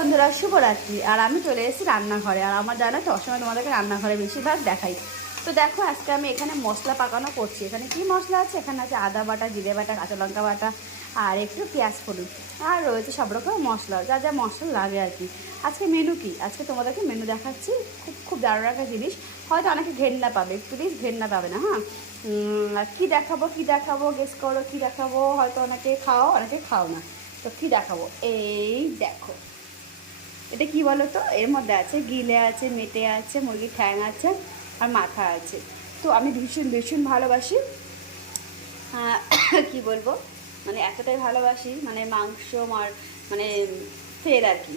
বন্ধুরা, শুভরাত্রি। আর আমি চলে এসেছি রান্নাঘরে। আর আমার জানো তো সবসময় তোমাদেরকে রান্নাঘরে বেশিরভাগ দেখাই। তো দেখো, আজকে আমি এখানে মশলা পাকানো করছি। এখানে কি মশলা আছে? এখানে আছে আদা বাটা, জিরে বাটা, কাঁচা লঙ্কা বাটা, আর একটু পেঁয়াজ ফোড়ন, আর রয়েছে সব রকম মশলা, যা যা মশলা লাগে আর কি। আজকে মেনু কি? আজকে তোমাদেরকে মেনু দেখাচ্ছি। খুব খুব দারুণ একটা জিনিস। হয়তো অনেকে ঘেন্না পাবে, প্লিজ ঘেন্না পাবে না, হ্যাঁ। কি দেখাবো কি দেখাবো গেস করো, কি দেখাবো? হয়তো অনেকে খাও, অনেকে খাও না। তো কি দেখাবো? এই দেখো, এটা কি বলো তো? এর মধ্যে আছে গিলে আছে, মেটে আছে, মুরগির ঠ্যাং আছে, আর মাথা আছে। তো আমি ভীষণ ভীষণ ভালোবাসি, কি বলবো, মানে এতটাই ভালোবাসি, মানে মাংস মানে ফেল আর কি,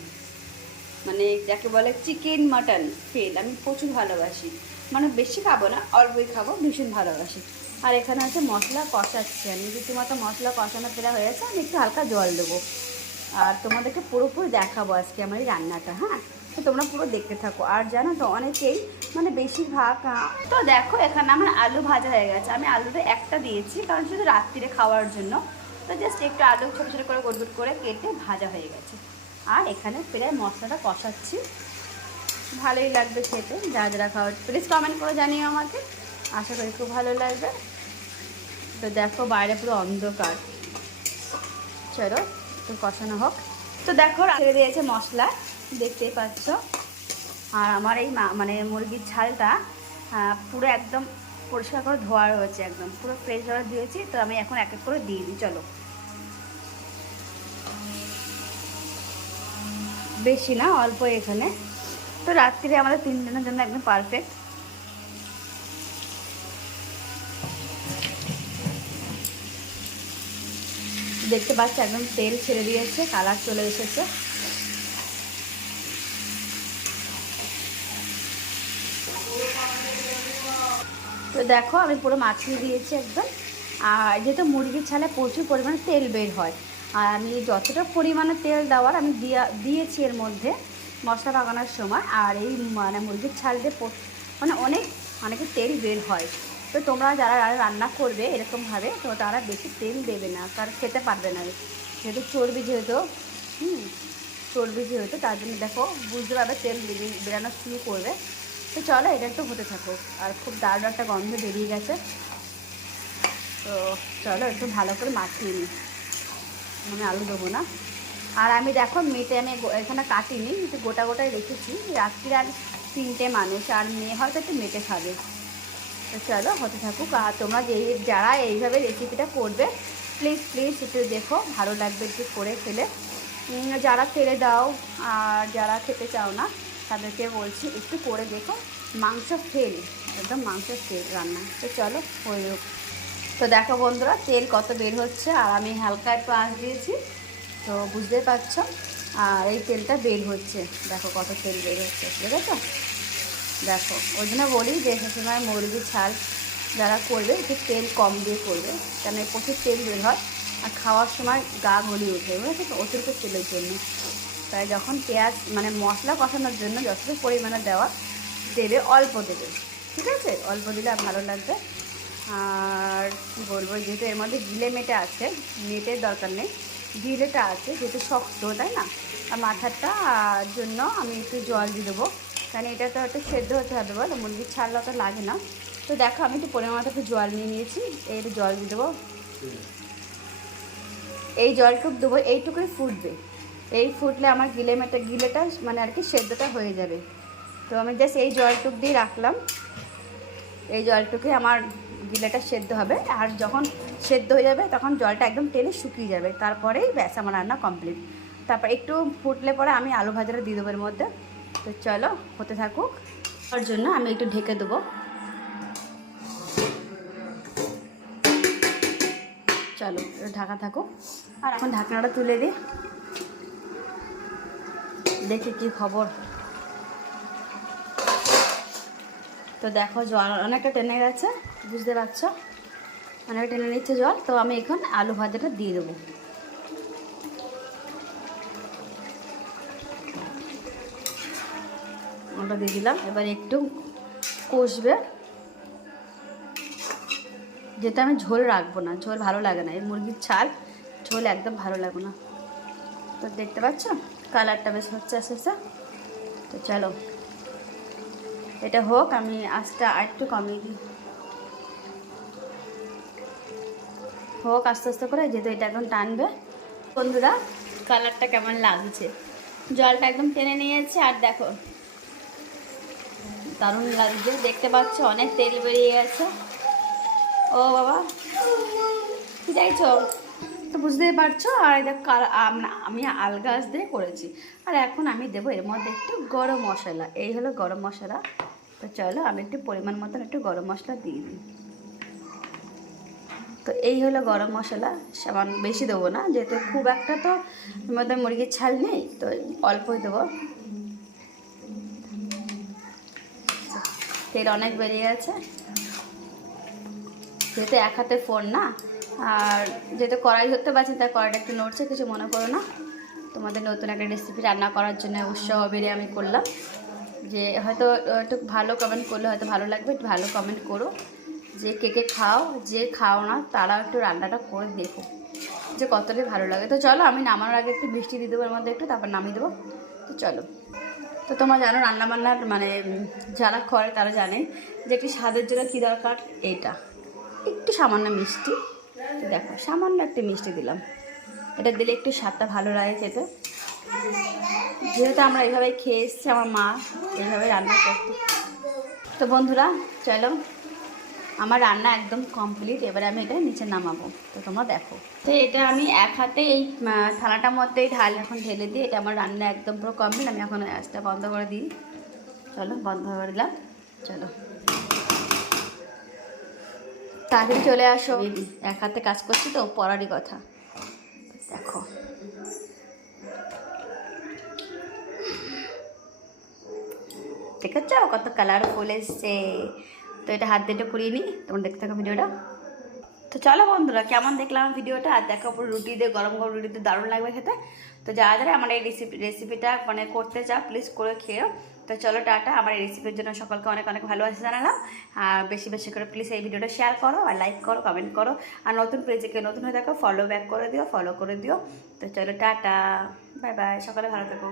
মানে যাকে বলে চিকেন মাটন ফেল আমি প্রচুর ভালোবাসি। মানে বেশি খাবো না, অল্পই খাবো, ভীষণ ভালোবাসি। আর এখানে আছে মশলা কষাচ্ছি আমি। রীতিমতো মশলা কষানো প্রায় হয়ে গেছে, আমি একটু হালকা জল দেবো। আর তোমাদেরকে পুরোপুরি দেখাবো আজকে আমার এই রান্নাটা, হ্যাঁ। তো তোমরা পুরো দেখতে থাকো। আর জানো তো অনেকেই, মানে বেশিরভাগ, তো দেখো এখানে আমার আলু ভাজা হয়ে গেছে। আমি আলুটা একটা দিয়েছি কারণ শুধু রাত্রিরে খাওয়ার জন্য। তো জাস্ট একটু আলু ছোটো ছোটো করে গোট গোট করে কেটে ভাজা হয়ে গেছে। আর এখানে প্রায় মশলাটা কষাচ্ছি। ভালোই লাগবে খেতে। যারা যারা খাওয়া, প্লিজ কমেন্ট করে জানিও আমাকে, আশা করি খুব ভালো লাগবে। তো দেখো বাইরে পুরো অন্ধকার, চলো তো কষানো হোক। তো দেখো ছেড়ে দিয়েছে মশলা, দেখতেই পাচ্ছ। আর আমার এই মানে মুরগির ছালটা পুরো একদম পরিষ্কার করে ধোয়া রয়েছে, একদম পুরো ফ্রেশ ধোয়া দিয়েছি। তো আমি এখন এক এক করে দিয়ে দিই, চলো। বেশি না, অল্প এখানে। তো রাত্রিরে আমাদের 3 জনের জন্য একদম পারফেক্ট। দেখতে পাচ্ছি একদম তেল ছেড়ে দিয়েছে, কালার চলে এসেছে। তো দেখো আমি পুরো মাখিয়ে দিয়েছি একদম। আর যেহেতু মুরগির ছালে প্রচুর পরিমাণে তেল বের হয়, আর আমি যতটা পরিমাণে তেল দেওয়ার আমি দিয়েছি এর মধ্যে মশলা পাকানোর সময়। আর এই মানে মুরগির ছাল দিয়ে মানে অনেকে তেল বের হয়। তো তোমরা যারা রান্না করবে এরকমভাবে, তো তারা বেশি তেল দেবে না, তারা খেতে পারবে না। যেহেতু চর্বি, যেহেতু তার জন্য দেখো বুঝতে পারবে তেল বেরানো শুরু করবে। তো চলো এটা একটু হতে থাকো। আর খুব দারুণ একটা গন্ধ বেরিয়ে গেছে। তো চলো একটু ভালো করে মাখিয়ে নিই, মানে আলু দেবো না। আর আমি দেখো মেটে আমি এখানে কাটিনি, একটু গোটা গোটাই রেখেছি। রাত্রিরে আর 3টে মানুষ, আর মেয়ে হয়তো একটু মেটে খাবে। তো চলো হতে থাকুক। আর তোমরা যারা এইভাবে রেসিপিটা করবে, প্লিজ প্লিজ একটু দেখো, ভালো লাগবে একটু করে খেলে। যারা ফেলে দাও আর যারা খেতে চাও না, তাদেরকে বলছি একটু করে দেখো। মাংস ফেল, একদম মাংস ফেল রান্না। তো চলো হয়ে হোক। তো দেখো বন্ধুরা, তেল কত বের হচ্ছে। আর আমি হালকা একটু আঁচ দিয়েছি, তো বুঝতেই পারছো। আর এই তেলটা বের হচ্ছে, দেখো কত তেল বের হচ্ছে, দেখেছো? দেখো ওই জন্য বলি যে সবসময় মুরগির ছাল যারা করবে একটু তেল কম দিয়ে করবে, কেন প্রচুর তেল বের হয়। আর খাওয়ার সময় গা গলিয়ে ওঠে, বুঝেছো তো, অতিরিক্ত তেলের জন্য। তাই যখন পেঁয়াজ মানে মশলা কষানোর জন্য যতটুকু পরিমাণে দেওয়া দেবে, অল্প দেবে, ঠিক আছে? অল্প দিলে আর ভালো লাগবে। আর কী বলবো, যেহেতু এর মধ্যে গিলে মেটে আছে, মেটের দরকার নেই, গিলেটা আছে যেহেতু শক্ত, তাই না? আর মাথাটা জন্য আমি একটু জল দিয়ে দেবো, কারণ এটা তো একটু সেদ্ধ হতে হবে, বলো, মুরগির ছাল অত লাগে না। তো দেখো আমি একটু পরিমাণ মতো একটু জল নিয়ে নিয়েছি, একটু জল দিয়ে দেবো। এই জলটুকু দেবো, এইটুকুই ফুটবে। এই ফুটলে আমার গিলেটা মানে আর কি সেদ্ধটা হয়ে যাবে। তো আমি জাস্ট এই জলটুক দিয়ে রাখলাম। এই জলটুকুই আমার গিলেটা সেদ্ধ হবে। আর যখন সেদ্ধ হয়ে যাবে তখন জলটা একদম টেনে শুকিয়ে যাবে, তারপরেই ব্যাস আমার রান্না কমপ্লিট। তারপর একটু ফুটলে পরে আমি আলু ভাজাটা দিয়ে দেবো এর মধ্যে। তো চলো হতে থাকুক। তার জন্য আমি একটু ঢেকে দেবো, চলো একটু ঢাকা থাকুক। আর এখন ঢাকনাটা তুলে দিই, দেখি কি খবর। তো দেখো জল অনেকটা টেনে গেছে, বুঝতে পারছো, অনেকটা টেনে নিচ্ছে জল। তো আমি এখন আলু ভাজাটা দিয়ে দেবো। ওটা দিয়ে দিলাম, এবার একটু কষবে। যেটা আমি ঝোল রাখবো না, ঝোল ভালো লাগে না, এই মুরগির ছাল ঝোল একদম ভালো লাগবে না। তো দেখতে পাচ্ছ কালারটা বেশ হচ্ছে আস্তে আস্তে। তো চলো এটা হোক, আমি আস্তে আর একটু কমিয়ে দিই, হোক আস্তে আস্তে করে, যেহেতু এটা এখন টানবে। বন্ধুরা কালারটা কেমন লাগছে, জলটা একদম টেনে নিয়েছে, আর দেখো দারুণ লাগছে, দেখতে পাচ্ছ অনেক তেল বেরিয়ে গেছে। ও বাবা কি চাইছো, তো বুঝতেই পারছো। আর এটা আমি আলগা আঁচ দিয়ে করেছি। আর এখন আমি দেবো এর মধ্যে একটু গরম মশলা, এই হলো গরম মশলা। তো চলো আমি একটু পরিমাণ মতন একটু গরম মশলা দিয়ে দিই। তো এই হলো গরম মশলা, সামান্য, বেশি দেবো না, যেহেতু খুব একটা তো এর মধ্যে মুরগির ছাল নেই, তো অল্পই দেবো। তেল অনেক বেরিয়ে গেছে, যেহেতু এক হাতে ফোন না, আর যেহেতু কড়াই ধরতে পারছি, তাই কড়াইটা একটু নড়ছে, কিছু মনে করো না। তোমাদের নতুন একটা রেসিপি রান্না করার জন্য উৎসাহ বেরিয়ে আমি করলাম, যে হয়তো একটু ভালো কমেন্ট করলে হয়তো ভালো লাগবে, একটু ভালো কমেন্ট করো, যে কে কে খাও, যে খাও না তারা একটু রান্নাটা করে দেখো যে কতটাই ভালো লাগে। তো চলো আমি নামানোর আগে একটু মিষ্টি দিয়ে দেবো এর মধ্যে একটু, তারপর নামিয়ে দেবো। তো চলো, তো তোমরা জানো রান্নাবান্নার মানে যারা করে তারা জানে যে একটি স্বাদের জন্য কী দরকার, এইটা একটু সামান্য মিষ্টি। দেখো সামান্য একটু মিষ্টি দিলাম, এটা দিলে একটু স্বাদটা ভালো লাগে খেতে। যেহেতু আমরা এইভাবেই খেয়ে এসেছি, আমার মা এইভাবে রান্না করতো। তো বন্ধুরা চলো, আমার রান্না একদম কমপ্লিট, এবারে আমি এটা নিচে নামাবো, তো তোমরা দেখো। তো এটা আমি এক হাতে এই থালাটার মধ্যেই এখন ঢেলে দিই, এটা আমার রান্না একদম পুরো কমপ্লিট। আমি এখন গ্যাসটা বন্ধ করে দিই, চলো বন্ধ করে দিলাম। চলো তাড়াতাড়ি চলে আসো, এক হাতে কাজ করছি তো, পড়ারই কথা। দেখো ঠিক আছে, কত কালারফুল এসছে। তো এটা হাত দিয়ে পুড়িয়ে নিই, তোমরা দেখতে থাকো ভিডিওটা। তো চলো বন্ধুরা, কেমন দেখলাম ভিডিওটা, আর দেখো পুরো রুটি দিয়ে, গরম গরম রুটি দিয়ে দারুণ লাগবে খেতে। তো যারা যারা আমার এই রেসিপিটা মানে করতে চাও প্লিজ করে খেও। তো চলো টাটা, আমার এই রেসিপির জন্য সকলকে অনেক অনেক ভালোবাসা জানালাম। আর বেশি বেশি করে প্লিজ এই ভিডিওটা শেয়ার করো, আর লাইক করো, কমেন্ট করো, আর নতুন পেজে কেউ নতুন হয়ে থাকো ফলো ব্যাক করে দিও, ফলো করে দিও। তো চলো টাটা, বাই বাই, সকলে ভালো থেকো।